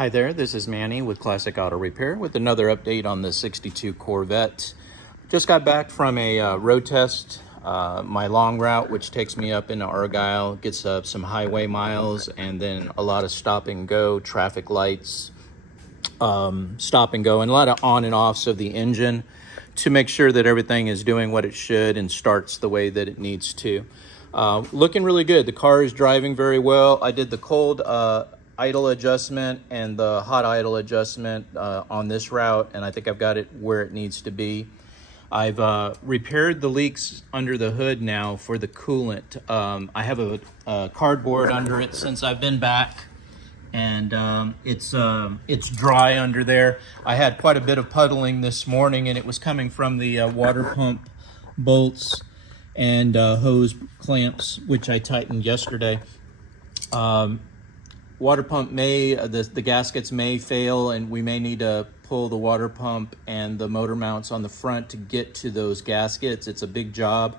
Hi there, this is Manny with Classic Auto Repair with another update on the 62 Corvette. Just got back from a road test, my long route, which takes me up into Argyle, gets up some highway miles, and then a lot of stop and go, traffic lights, stop and go, and a lot of on and offs of the engine to make sure that everything is doing what it should and starts the way that it needs to. Looking really good. The car is driving very well. I did the cold idle adjustment and the hot idle adjustment on this route, and I think I've got it where it needs to be. I've repaired the leaks under the hood now for the coolant. I have a cardboard under it since I've been back, and it's dry under there. I had quite a bit of puddling this morning, and it was coming from the water pump bolts and hose clamps, which I tightened yesterday. Water pump the gaskets may fail, and we may need to pull the water pump and the motor mounts on the front to get to those gaskets. It's a big job,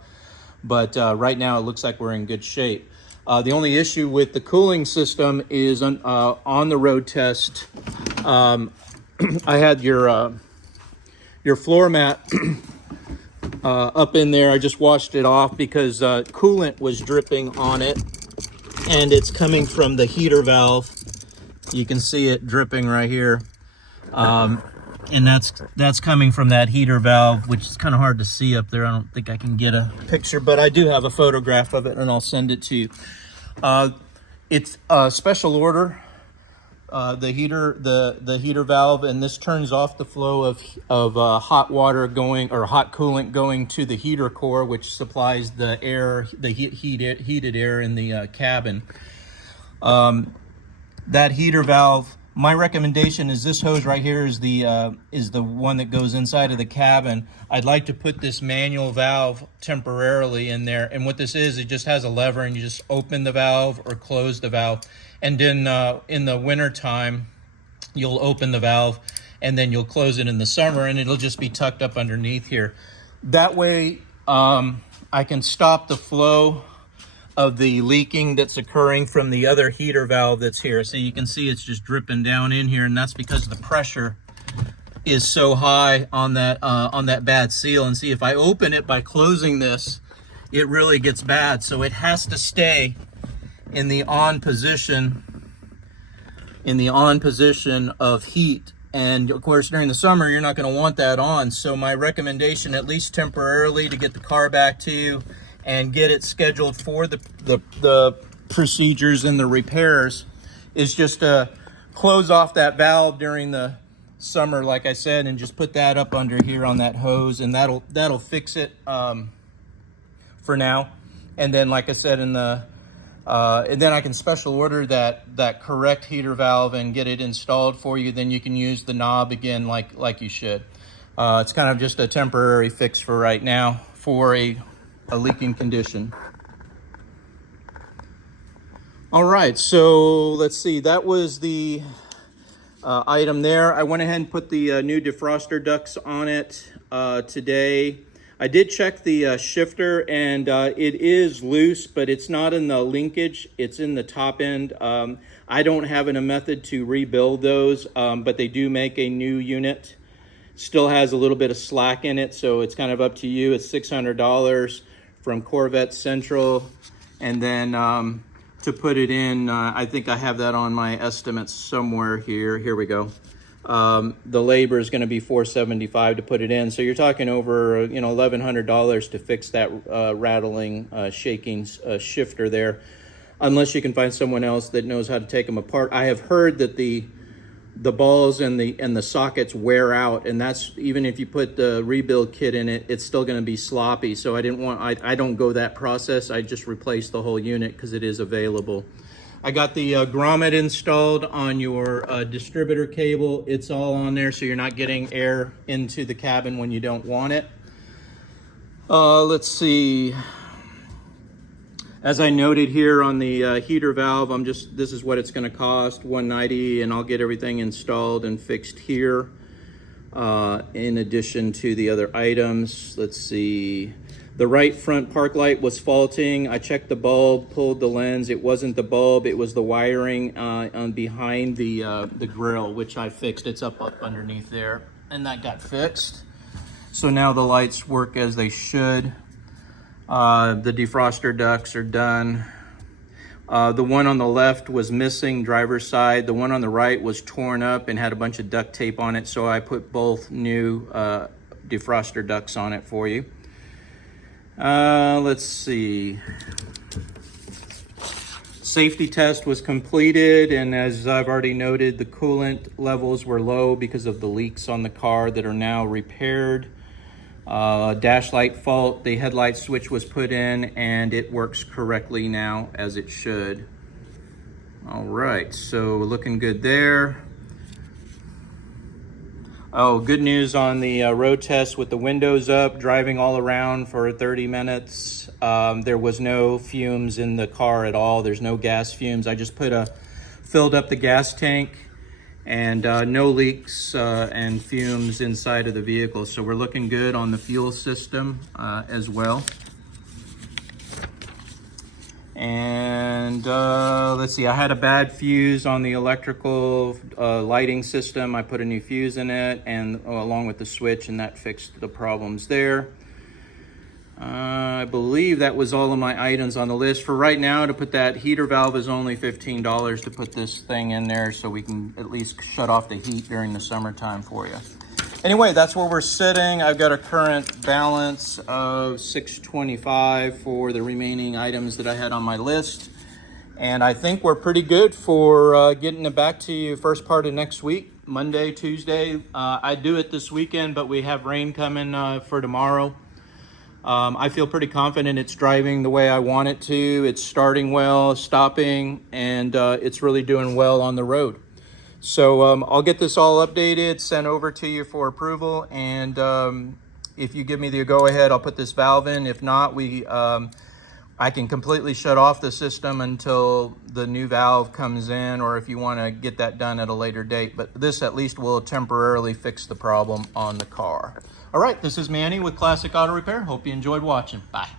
but right now it looks like we're in good shape. The only issue with the cooling system is on the road test. I had your floor mat up in there. I just washed it off because coolant was dripping on it, and it's coming from the heater valve. You can see it dripping right here, and that's coming from that heater valve, which is kind of hard to see up there. I don't think I can get a picture, but I do have a photograph of it, and I'll send it to you. It's a special order, the heater valve, and this turns off the flow of hot water going, or hot coolant going to the heater core, which supplies the air, the heated air in the cabin. That heater valve, my recommendation is this hose right here is the one that goes inside of the cabin. I'd like to put this manual valve temporarily in there, and what this is, it just has a lever, and you just open the valve or close the valve. And then in the winter time, you'll open the valve, and then you'll close it in the summer, and it'll just be tucked up underneath here. That way, I can stop the flow of the leaking that's occurring from the other heater valve that's here. So you can see it's just dripping down in here, and that's because the pressure is so high on that bad seal. And see, if I open it by closing this, it really gets bad. So it has to stay in the on position of heat. And of course, during the summer, you're not going to want that on. So my recommendation, at least temporarily, to get the car back to you and get it scheduled for the procedures and the repairs, is just to close off that valve during the summer, like I said, and just put that up under here on that hose, and that'll fix it for now. And then, like I said, and then I can special order that correct heater valve and get it installed for you. Then you can use the knob again like you should. It's kind of just a temporary fix for right now for a leaking condition. All right, so let's see. That was the item there. I went ahead and put the new defroster ducts on it today. I did check the shifter, and it is loose, but it's not in the linkage. It's in the top end. I don't have a method to rebuild those, but they do make a new unit. Still has a little bit of slack in it, so it's kind of up to you. It's $600 from Corvette Central. And then to put it in, I think I have that on my estimates somewhere here. Here we go. The labor is going to be $475 to put it in. So you're talking over, $1,100 to fix that rattling, shaking shifter there, unless you can find someone else that knows how to take them apart. I have heard that the balls and the sockets wear out, and that's, even if you put the rebuild kit in it, it's still going to be sloppy. So I don't go that process. I just replace the whole unit because it is available. I got the grommet installed on your distributor cable. It's all on there, so you're not getting air into the cabin when you don't want it. Let's see. As I noted here on the heater valve, this is what it's going to cost, $190, and I'll get everything installed and fixed here. In addition to the other items, let's see. The right front park light was faulting. I checked the bulb, pulled the lens. It wasn't the bulb, it was the wiring on behind the grill, which I fixed. It's up underneath there, and that got fixed. So now the lights work as they should. The defroster ducts are done. The one on the left was missing, driver's side. The one on the right was torn up and had a bunch of duct tape on it, so I put both new defroster ducts on it for you. Let's see. Safety test was completed, and as I've already noted, the coolant levels were low because of the leaks on the car that are now repaired. Dash light fault, the headlight switch was put in and it works correctly now as it should. All right, so looking good there. Oh, good news on the road test with the windows up, driving all around for 30 minutes. There was no fumes in the car at all. There's no gas fumes. I just filled up the gas tank, and no leaks and fumes inside of the vehicle. So we're looking good on the fuel system as well. And let's see, I had a bad fuse on the electrical lighting system. I put a new fuse in it, and along with the switch, and that fixed the problems there. I believe that was all of my items on the list. For right now, to put that heater valve is only $15 to put this thing in there, so we can at least shut off the heat during the summertime for you. Anyway, that's where we're sitting. I've got a current balance of $625 for the remaining items that I had on my list. And I think we're pretty good for getting it back to you first part of next week, Monday, Tuesday. I'd do it this weekend, but we have rain coming for tomorrow. I feel pretty confident it's driving the way I want it to. It's starting well, stopping, and it's really doing well on the road. So I'll get this all updated, sent over to you for approval, and if you give me the go-ahead, I'll put this valve in. If not, I can completely shut off the system until the new valve comes in, or if you want to get that done at a later date. But this at least will temporarily fix the problem on the car. All right, this is Manny with Classic Auto Repair. Hope you enjoyed watching. Bye.